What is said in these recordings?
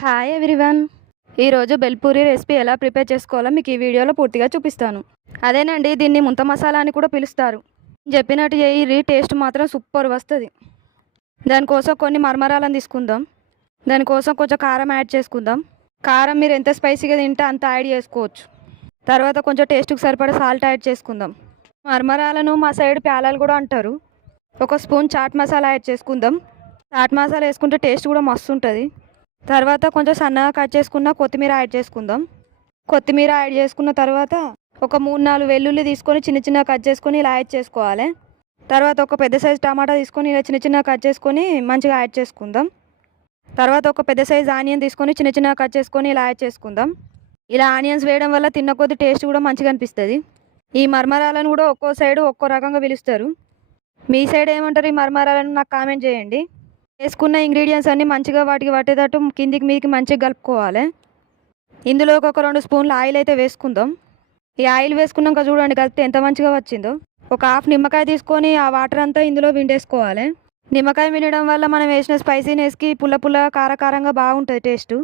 Hi everyone. ఈరోజు బెల్పూరి recipe ఎలా prepare చేసుకోవాలో మీకు ఈ వీడియోలో పూర్తిగా చూపిస్తాను. అదేనండి, దీన్ని ముంత మసాలా అని కూడా పిలుస్తారు. చెప్పినట్టు చేయి, టేస్ట్ మాత్రం సూపర్ వస్తుంది. దానికోసం కొన్ని మరమరాలను తీసుకుందాం. దానికోసం కొంచెం కారం యాడ్ చేసుకుందాం. కారం మీరు ఎంత స్పైసీగా తింటే అంత యాడ్ చేసుకోవచ్చు. తర్వాత కొంచెం టేస్ట్కి సరిపడా సాల్ట్ యాడ్ చేసుకుందాం. మరమరాలను మా సైడ్ ప్యాలాలు కూడా అంటారు. ఒక స్పూన్ చాట్ మసాలా యాడ్ చేసుకుందాం. చాట్ మసాలా వేసుకుంటే టేస్ట్ కూడా మస్తు ఉంటుంది. తర్వాత కొంచెం సన్నగా కట్ చేసుకున్న కొత్తిమీర యాడ్ చేసుకుందాం. కొత్తిమీర యాడ్ చేసుకున్న తర్వాత ఒక 3-4 వెల్లుల్లి తీసుకొని చిన్న చిన్నగా కట్ చేసుకొని ఇలా యాడ్ చేసుకోవాలి. తర్వాత ఒక పెద్ద సైజు టమాటా తీసుకొని ఇలా చిన్న చిన్నగా కట్ చేసుకొని మంచిగా యాడ్ చేసుకుందాం. తర్వాత ఒక పెద్ద సైజు ఆనియన్ తీసుకొని చిన్న చిన్నగా కట్ చేసుకొని ఇలా యాడ్ చేసుకుందాం. ఇలా ఆనియన్స్ వేయడం వల్ల తిన్న కొద్ది టేస్ట్ కూడా మంచిగా అనిపిస్తుంది. ఈ మరమరాలను కూడా ఒక్కో సైడు ఒక్కో రకంగా పిలుస్తారు. మీ సైడ్ ఏమంటారు ఈ మరమరాలను నాకు కామెంట్ చేయండి. వేసుకున్న ఇంగ్రీడియంట్స్ అన్నీ మంచిగా వాటికి పట్టేటట్టు కిందికి మీదికి మంచిగా కలుపుకోవాలి. ఇందులోకి ఒక 2 స్పూన్ల ఆయిల్ అయితే వేసుకుందాం. ఈ ఆయిల్ వేసుకున్నాక చూడండి కలిపితే ఎంత మంచిగా వచ్చిందో. ఒక హాఫ్ నిమ్మకాయ తీసుకొని ఆ వాటర్ అంతా ఇందులో పిండేసుకోవాలి. నిమ్మకాయ పిండడం వల్ల మనం వేసిన స్పైసీనెస్కి పుల్ల కారంగా బాగుంటుంది టేస్ట్.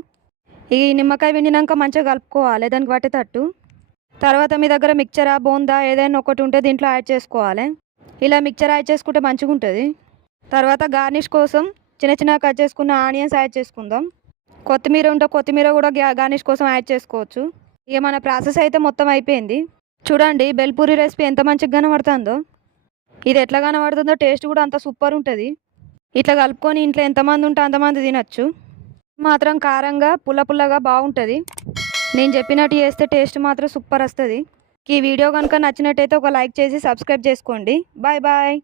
ఈ నిమ్మకాయ పిండినాక మంచిగా కలుపుకోవాలి దానికి పట్టేటట్టు. తర్వాత మీ దగ్గర మిక్చరా బోందా ఏదైనా ఒకటి ఉంటే దీంట్లో యాడ్ చేసుకోవాలి. ఇలా మిక్చర్ యాడ్ చేసుకుంటే మంచిగా ఉంటుంది. తర్వాత గార్నిష్ కోసం చిన్న చిన్నగా కట్ చేసుకున్న ఆనియన్స్ యాడ్ చేసుకుందాం. కొత్తిమీర ఉంటే కొత్తిమీర కూడా గార్నిష్ కోసం యాడ్ చేసుకోవచ్చు. ఇక మన ప్రాసెస్ అయితే మొత్తం అయిపోయింది. చూడండి బెల్పూరి రెసిపీ ఎంత మంచిగా కనబడుతుందో. ఇది ఎట్లా కనబడుతుందో టేస్ట్ కూడా అంత సూపర్ ఉంటుంది. ఇట్లా కలుపుకొని ఇంట్లో ఎంతమంది ఉంటే అంతమంది తినచ్చు. మాత్రం కారంగా పుల్లగా బాగుంటుంది. నేను చెప్పినట్టు చేస్తే టేస్ట్ మాత్రం సూపర్ వస్తుంది. ఈ వీడియో కనుక నచ్చినట్టయితే ఒక లైక్ చేసి సబ్స్క్రైబ్ చేసుకోండి. Bye bye.